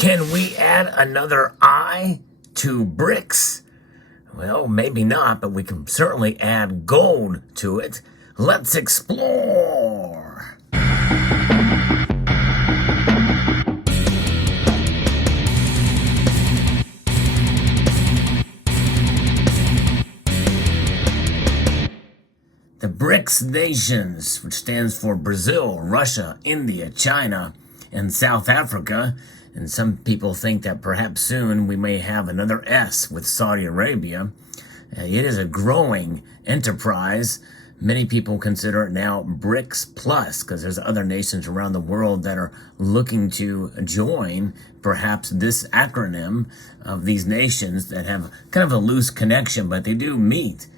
Can we add another I to BRICS? Well, maybe not, but we can certainly add gold to it. Let's explore. The BRICS nations, which stands for Brazil, Russia, India, China, and South Africa, and some people think that perhaps soon we may have another S with Saudi Arabia. It is a growing enterprise. Many people consider it now BRICS Plus because there's other nations around the world that are looking to join perhaps this acronym of these nations that have kind of a loose connection, but they do meet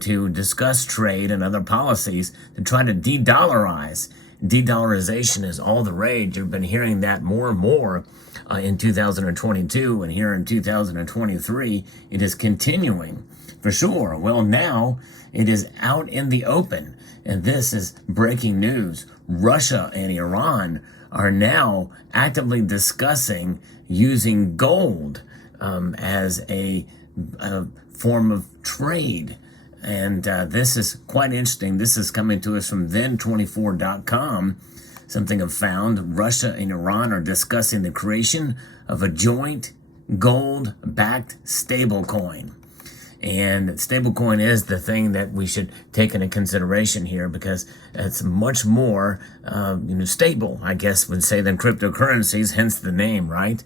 to discuss trade and other policies to try to de-dollarize. De-dollarization is all the rage. You've been hearing that more and more in 2022, and here in 2023, it is continuing for sure. Well, now it is out in the open, and this is breaking news. Russia and Iran are now actively discussing using gold as a form of trade. And this is quite interesting. This is coming to us from then24.com. Something I've found. Russia and Iran are discussing the creation of a joint gold-backed stablecoin. And stablecoin is the thing that we should take into consideration here because it's much more stable, I guess would say, than cryptocurrencies, hence the name, right?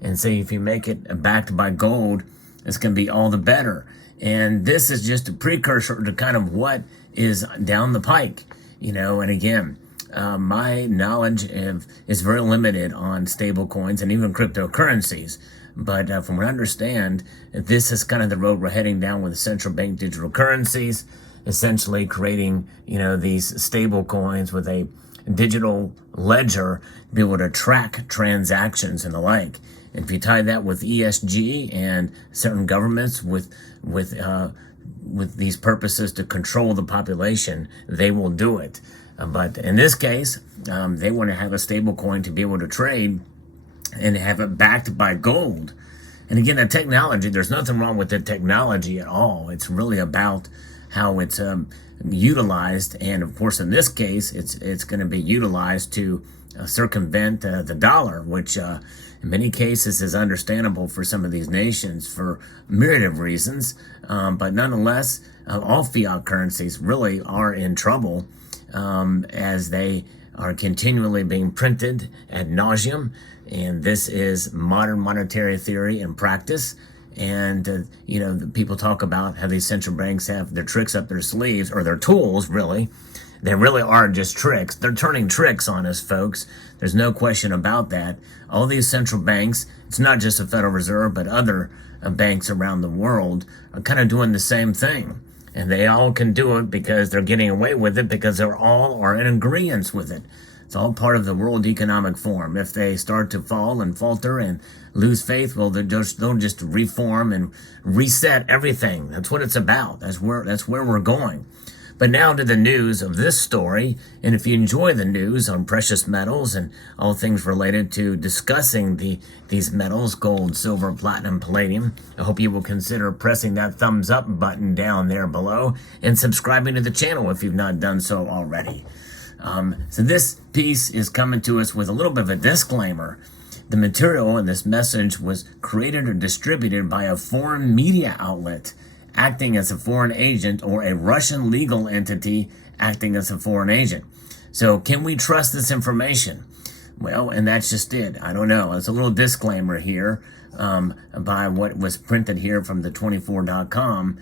And so if you make it backed by gold, it's going to be all the better. And this is just a precursor to kind of what is down the pike, and again, my knowledge is very limited on stable coins and even cryptocurrencies. But from what I understand, this is kind of the road we're heading down with central bank digital currencies, essentially creating, these stable coins with a digital ledger to be able to track transactions and the like. And if you tie that with ESG and certain governments with these purposes to control the population, they will do it. But in this case, they want to have a stable coin to be able to trade and have it backed by gold. And again, the technology, there's nothing wrong with the technology at all. It's really about how it's utilized. And of course, in this case, it's going to be utilized to circumvent the dollar, which in many cases is understandable for some of these nations for a myriad of reasons. But nonetheless, all fiat currencies really are in trouble as they are continually being printed ad nauseum. And this is modern monetary theory in practice. And, the people talk about how these central banks have their tricks up their sleeves, or their tools, really. They really are just tricks. They're turning tricks on us, folks. There's no question about that. All these central banks, it's not just the Federal Reserve, but other banks around the world are kind of doing the same thing. And they all can do it because they're getting away with it because they're all are in agreement with it. It's all part of the World Economic Forum. If they start to fall and falter and lose faith, well, they'll just reform and reset everything. That's what it's about. That's where we're going. But now to the news of this story. And if you enjoy the news on precious metals and all things related to discussing these metals, gold, silver, platinum, palladium, I hope you will consider pressing that thumbs up button down there below and subscribing to the channel if you've not done so already. So this piece is coming to us with a little bit of a disclaimer. The material in this message was created or distributed by a foreign media outlet acting as a foreign agent, or a Russian legal entity acting as a foreign agent. So can we trust this information? Well, and that's just it. I don't know. It's a little disclaimer here by what was printed here from the 24.com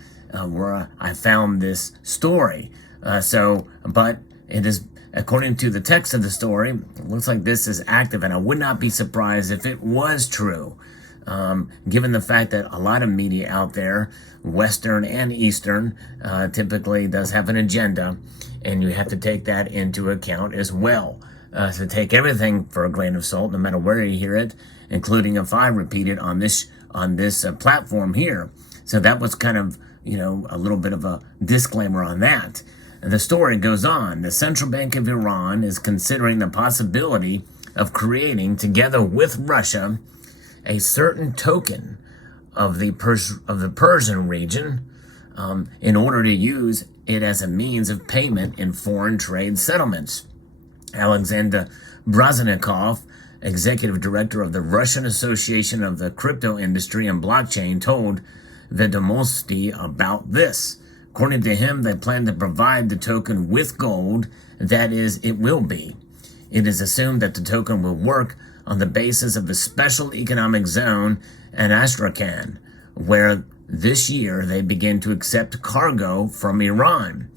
where I found this story. But it is, according to the text of the story, it looks like this is active, and I would not be surprised if it was true. Given the fact that a lot of media out there, Western and Eastern, typically does have an agenda, and you have to take that into account as well. So take everything for a grain of salt, no matter where you hear it, including if I repeat it on this platform here. So that was kind of, a little bit of a disclaimer on that. And the story goes on. The Central Bank of Iran is considering the possibility of creating, together with Russia, a certain token of the Persian region in order to use it as a means of payment in foreign trade settlements. Alexander Braznikov, executive director of the Russian Association of the Crypto Industry and Blockchain, told Vedomosti about this. According to him, they plan to provide the token with gold. That is, it will be. It is assumed that the token will work on the basis of the Special Economic Zone and Astrakhan, where this year they begin to accept cargo from Iran.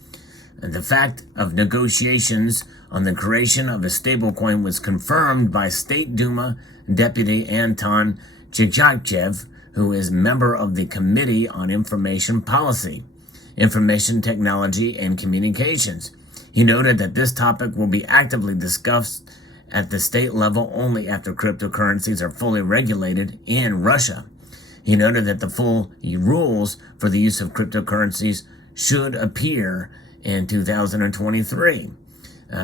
And the fact of negotiations on the creation of a stablecoin was confirmed by State Duma Deputy Anton Chikhatchev, who is member of the Committee on Information Policy, Information Technology, and Communications. He noted that this topic will be actively discussed at the state level only after cryptocurrencies are fully regulated in Russia. He noted that the full rules for the use of cryptocurrencies should appear in 2023.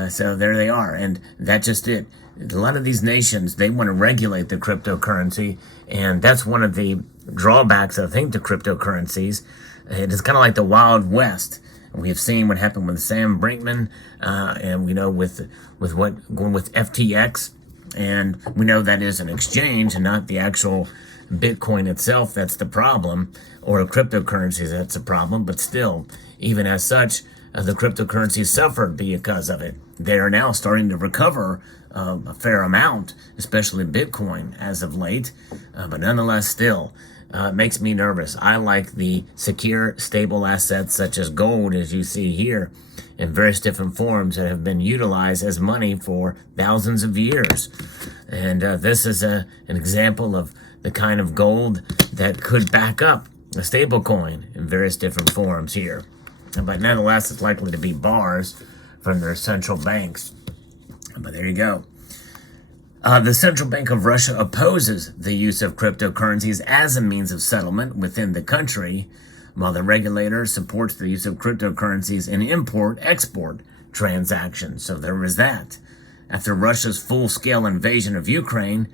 So there they are, and that's just it. A lot of these nations, they want to regulate the cryptocurrency, and that's one of the drawbacks, I think, to cryptocurrencies. It is kind of like the Wild West. We have seen what happened with Sam Brinkman, and we know with what going with FTX, and we know that is an exchange and not the actual Bitcoin itself that's the problem, or cryptocurrencies that's the problem. But still, even as such, the cryptocurrencies suffered because of it. They are now starting to recover a fair amount, especially Bitcoin as of late, but nonetheless, still. It makes me nervous. I like the secure, stable assets such as gold, as you see here, in various different forms that have been utilized as money for thousands of years. And this is an example of the kind of gold that could back up a stable coin in various different forms here. But nonetheless, it's likely to be bars from their central banks. But there you go. The Central Bank of Russia opposes the use of cryptocurrencies as a means of settlement within the country, while the regulator supports the use of cryptocurrencies in import-export transactions. So there is that. After Russia's full-scale invasion of Ukraine,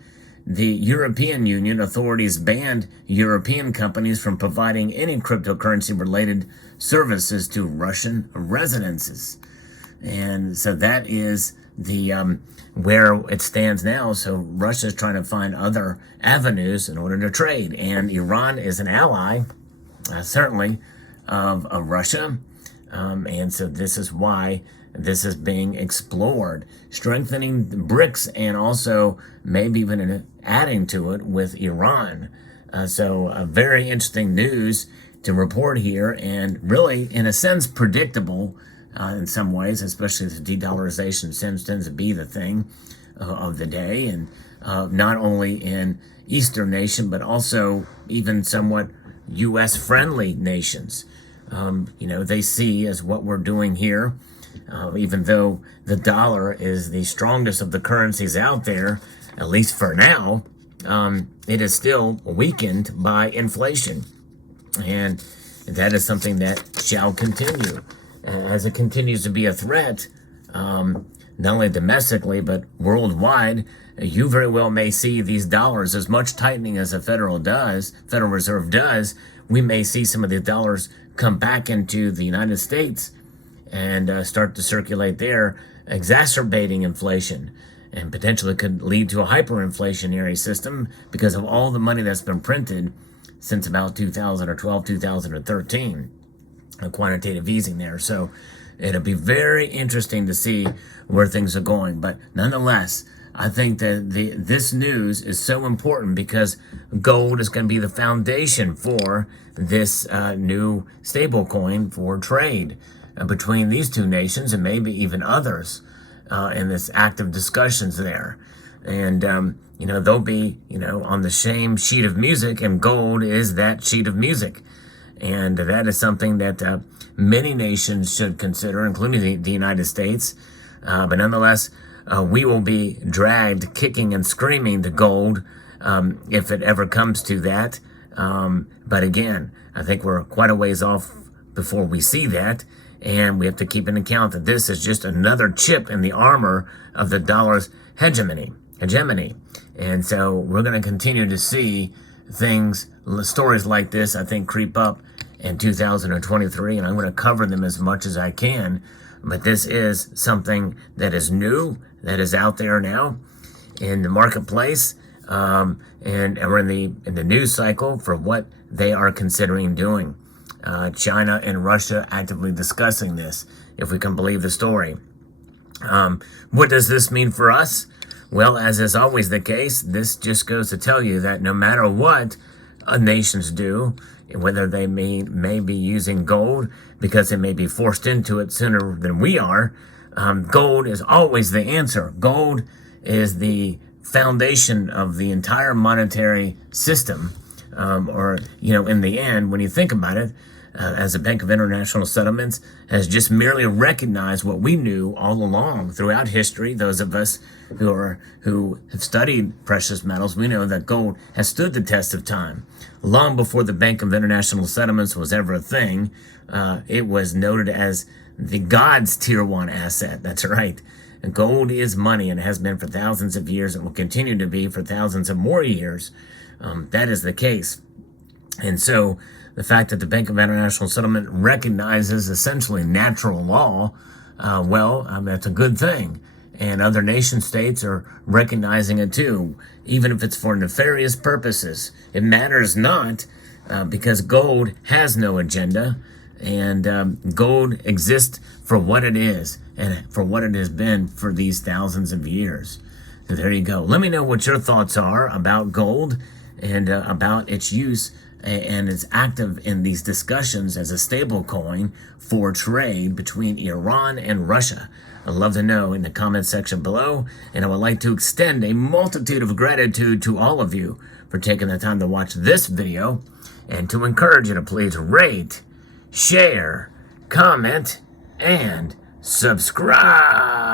the European Union authorities banned European companies from providing any cryptocurrency-related services to Russian residences. And so that is the where it stands now. So Russia is trying to find other avenues in order to trade, and Iran is an ally, certainly, of Russia, and so this is why this is being explored, strengthening the BRICS, and also maybe even adding to it with Iran. So very interesting news to report here, and really, in a sense, predictable in some ways, especially the de-dollarization tends to be the thing of the day, and not only in Eastern nation, but also even somewhat U.S.-friendly nations. They see as what we're doing here, even though the dollar is the strongest of the currencies out there, at least for now, it is still weakened by inflation. And that is something that shall continue. As it continues to be a threat, not only domestically, but worldwide, you very well may see these dollars, as much tightening as the Federal Reserve does, we may see some of the dollars come back into the United States and start to circulate there, exacerbating inflation, and potentially could lead to a hyperinflationary system because of all the money that's been printed since about 2012, 2013. Quantitative easing there. So it'll be very interesting to see where things are going. But nonetheless, I think that this news is so important because gold is going to be the foundation for this new stable coin for trade between these two nations and maybe even others in this active discussions there. And, they'll be, on the same sheet of music, and gold is that sheet of music. And that is something that many nations should consider, including the United States. But nonetheless, we will be dragged kicking and screaming to gold if it ever comes to that. But again, I think we're quite a ways off before we see that. And we have to keep in account that this is just another chip in the armor of the dollar's hegemony. And so we're going to continue to see stories like this, I think, creep up in 2023, and I'm going to cover them as much as I can. But this is something that is new, that is out there now in the marketplace, and we're in the news cycle for what they are considering doing. China and Russia actively discussing this, if we can believe the story. What does this mean for us? Well, as is always the case, this just goes to tell you that no matter what nations do, whether they may be using gold because they may be forced into it sooner than we are, gold is always the answer. Gold is the foundation of the entire monetary system, in the end, when you think about it, as the Bank of International Settlements has just merely recognized what we knew all along throughout history. Those of us who have studied precious metals, we know that gold has stood the test of time. Long before the Bank of International Settlements was ever a thing, it was noted as the God's Tier 1 asset. That's right. And gold is money and has been for thousands of years and will continue to be for thousands of more years. That is the case. And so the fact that the Bank of International Settlement recognizes essentially natural law, that's a good thing. And other nation states are recognizing it too, even if it's for nefarious purposes. It matters not, because gold has no agenda, and gold exists for what it is and for what it has been for these thousands of years. So there you go. Let me know what your thoughts are about gold and about its use and it's active in these discussions as a stable coin for trade between Iran and Russia. I'd love to know in the comment section below, and I would like to extend a multitude of gratitude to all of you for taking the time to watch this video, and to encourage you to please rate, share, comment, and subscribe.